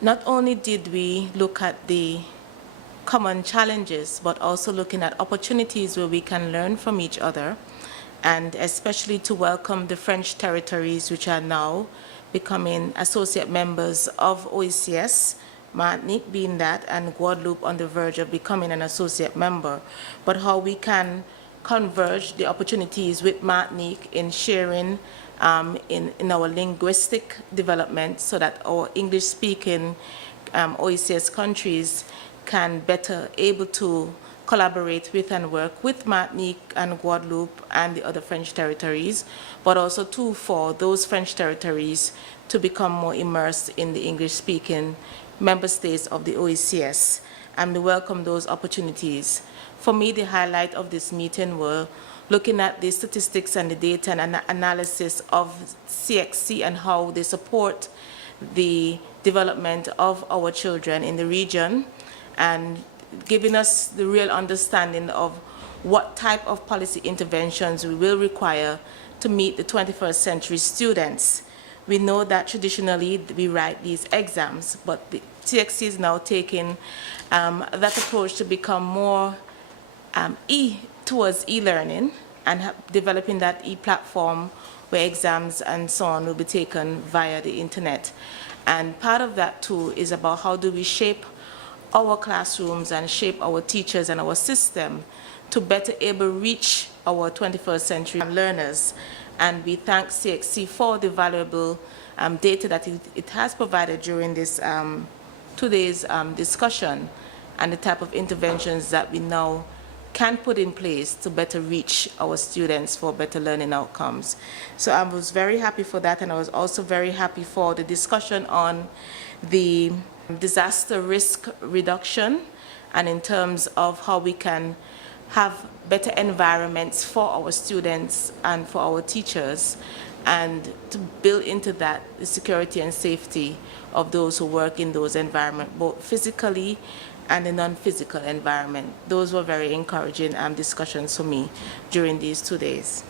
Not only did we look at the common challenges, but also looking at opportunities where we can learn from each other, and especially to welcome the French territories, which are now becoming associate members of OECS, Martinique being that, and Guadeloupe on the verge of becoming an associate member, but how we can converge the opportunities with Martinique in sharing in our linguistic development so that our English-speaking OECS countries can better able to collaborate with and work with Martinique and Guadeloupe and the other French territories, but also too for those French territories to become more immersed in the English-speaking member states of the OECS, and we welcome those opportunities. For me, the highlight of this meeting were looking at the statistics and the data and analysis of CXC and how they support the development of our children in the region, and giving us the real understanding of what type of policy interventions we will require to meet the 21st century students. We know that traditionally we write these exams, but the TXC is now taking that approach to become more towards e-learning and developing that e-platform where exams and so on will be taken via the internet. And part of that too is about how do we shape our classrooms and shape our teachers and our system to better able reach our 21st century learners. And we thank CXC for the valuable data that it has provided during this today's discussion, and the type of interventions that we now can put in place to better reach our students for better learning outcomes. So I was very happy for that, and I was also very happy for the discussion on the disaster risk reduction, and in terms of how we can have better environments for our students and for our teachers, and to build into that the security and safety of those who work in those environments, both physically and the non-physical environment. Those were very encouraging discussions for me during these 2 days.